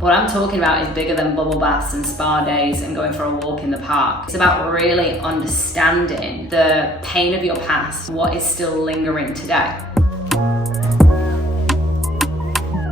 What I'm talking about is bigger than bubble baths and spa days and going for a walk in the park. It's about really understanding the pain of your past, what is still lingering today.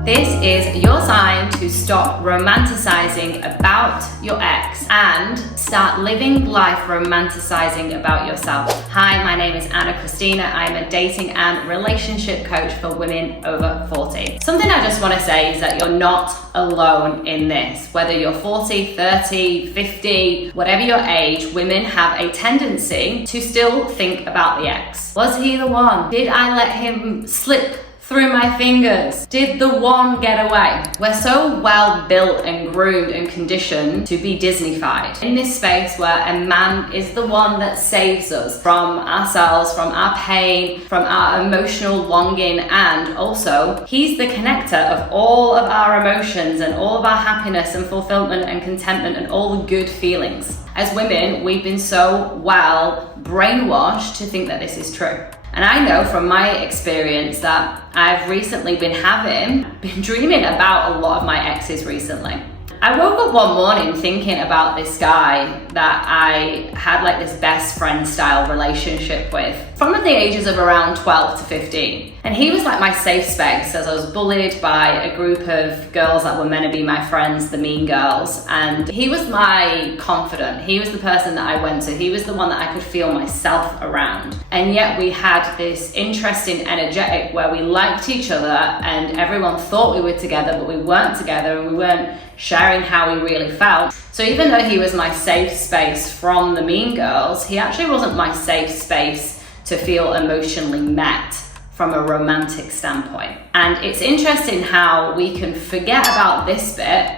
This is your sign to stop romanticizing about your ex and start living life romanticizing about yourself. Hi, my name is Anna Christina. I'm a dating and relationship coach for women over 40. Something I just want to say is that you're not alone in this. Whether you're 40, 30, 50, whatever your age, women have a tendency to still think about the ex. Was he the one? Did I let him slip through my fingers? Did the one get away? We're so well built and groomed and conditioned to be Disney-fied in this space where a man is the one that saves us from ourselves, from our pain, from our emotional longing, and also he's the connector of all of our emotions and all of our happiness and fulfillment and contentment and all the good feelings. As women, we've been so well brainwashed to think that this is true. And I know from my experience that I've recently been dreaming about a lot of my exes recently. I woke up one morning thinking about this guy that I had like this best friend style relationship with from the ages of around 12 to 15. And he was like my safe space as I was bullied by a group of girls that were meant to be my friends, the mean girls. And he was my confidant. He was the person that I went to. He was the one that I could feel myself around. And yet we had this interesting energetic where we liked each other and everyone thought we were together, but we weren't together and we weren't sharing how we really felt. So even though he was my safe space from the mean girls, he actually wasn't my safe space to feel emotionally met from a romantic standpoint. And it's interesting how we can forget about this bit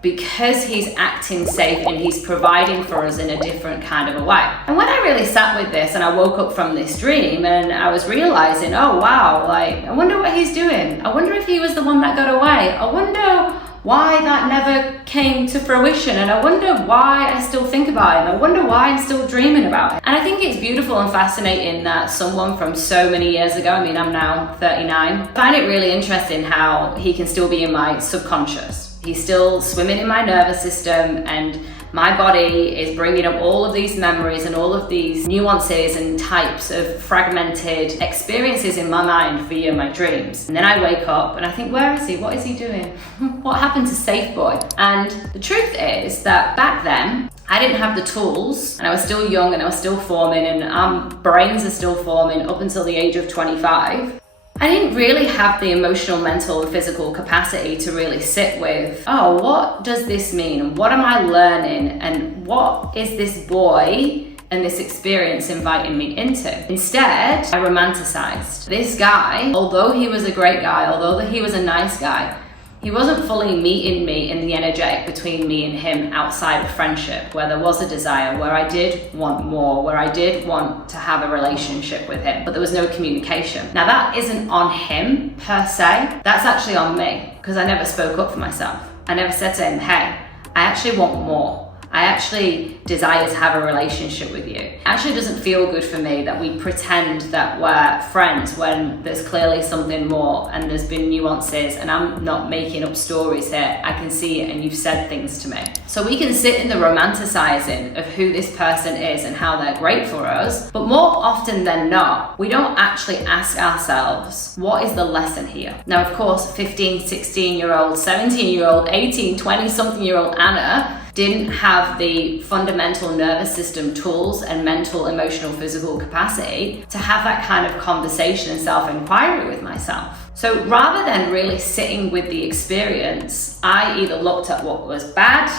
because he's acting safe and he's providing for us in a different kind of a way. And when I really sat with this and I woke up from this dream and I was realizing, oh wow, like I wonder what he's doing. I wonder if he was the one that got away. I wonder why that never came to fruition, and I wonder why I still think about him. I wonder why I'm still dreaming about him. And I think it's beautiful and fascinating that someone from so many years ago, I mean I'm now 39, I find it really interesting how he can still be in my subconscious. He's still swimming in my nervous system and my body is bringing up all of these memories and all of these nuances and types of fragmented experiences in my mind via my dreams. And then I wake up and I think, where is he? What is he doing? What happened to Safe Boy? And the truth is that back then, I didn't have the tools and I was still young and I was still forming and our brains are still forming up until the age of 25. I didn't really have the emotional, mental, and physical capacity to really sit with, oh, what does this mean? And what am I learning? And what is this boy and this experience inviting me into? Instead, I romanticized. This guy, although he was a great guy, although he was a nice guy, he wasn't fully meeting me in the energetic between me and him outside of friendship, where there was a desire, where I did want more, where I did want to have a relationship with him, but there was no communication. Now that isn't on him per se, that's actually on me, because I never spoke up for myself. I never said to him, hey, I actually want more. I actually desire to have a relationship with you. It actually doesn't feel good for me that we pretend that we're friends when there's clearly something more and there's been nuances and I'm not making up stories here. I can see it and you've said things to me. So we can sit in the romanticizing of who this person is and how they're great for us, but more often than not, we don't actually ask ourselves, what is the lesson here? Now, of course, 15, 16-year-old, 17-year-old, 18, 20-something-year-old Anna didn't have the fundamental nervous system tools and mental, emotional, physical capacity to have that kind of conversation and self-inquiry with myself. So rather than really sitting with the experience, I either looked at what was bad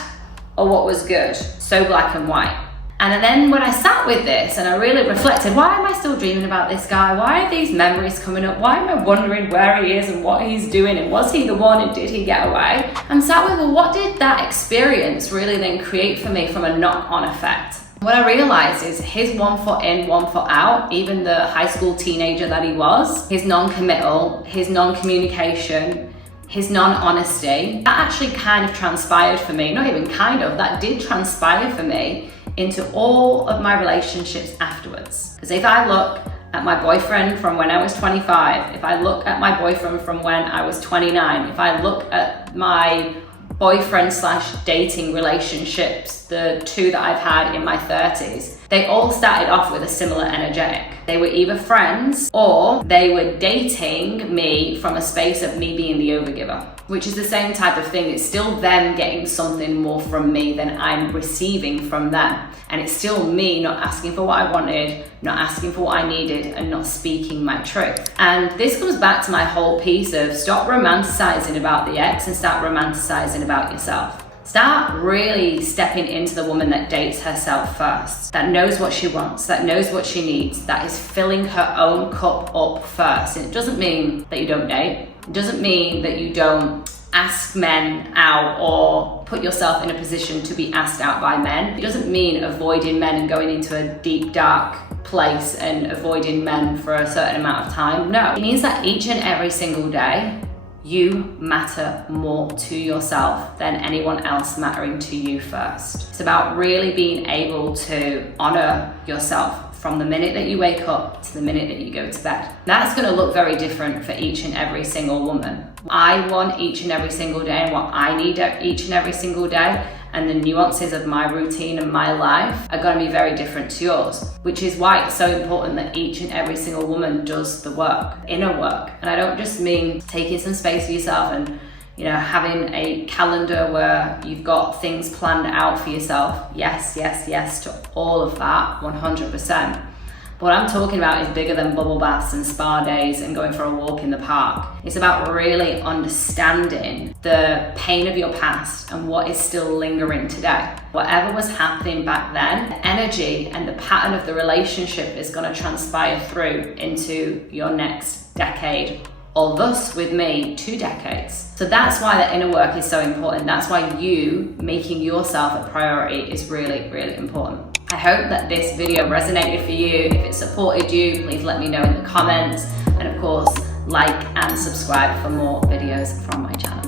or what was good, so black and white. And then when I sat with this and I really reflected, why am I still dreaming about this guy? Why are these memories coming up? Why am I wondering where he is and what he's doing? And was he the one and did he get away? I'm sat with, well, what did that experience really then create for me from a knock-on effect? What I realized is his 1 foot in, 1 foot out, even the high school teenager that he was, his non-committal, his non-communication, his non-honesty, that actually kind of transpired for me, not even kind of, that did transpire for me into all of my relationships afterwards. Because if I look at my boyfriend from when I was 25, if I look at my boyfriend from when I was 29, if I look at my boyfriend slash dating relationships, the two that I've had in my 30s, they all started off with a similar energetic. They were either friends or they were dating me from a space of me being the overgiver, which is the same type of thing. It's still them getting something more from me than I'm receiving from them. And it's still me not asking for what I wanted, not asking for what I needed, and not speaking my truth. And this comes back to my whole piece of stop romanticizing about the ex and start romanticizing about yourself. Start really stepping into the woman that dates herself first, that knows what she wants, that knows what she needs, that is filling her own cup up first. And it doesn't mean that you don't date. It doesn't mean that you don't ask men out or put yourself in a position to be asked out by men. It doesn't mean avoiding men and going into a deep, dark place and avoiding men for a certain amount of time. No, it means that each and every single day, you matter more to yourself than anyone else mattering to you first. It's about really being able to honor yourself from the minute that you wake up to the minute that you go to bed. That's gonna look very different for each and every single woman. I want each and every single day and what I need each and every single day, and the nuances of my routine and my life are gonna be very different to yours, which is why it's so important that each and every single woman does the work, inner work. And I don't just mean taking some space for yourself and having a calendar where you've got things planned out for yourself. Yes, yes, yes to all of that, 100%. But what I'm talking about is bigger than bubble baths and spa days and going for a walk in the park. It's about really understanding the pain of your past and what is still lingering today. Whatever was happening back then, the energy and the pattern of the relationship is going to transpire through into your next decade, or thus with me, 2 decades. So that's why the inner work is so important. That's why you making yourself a priority is really, really important. I hope that this video resonated for you. If it supported you, please let me know in the comments. And of course, like and subscribe for more videos from my channel.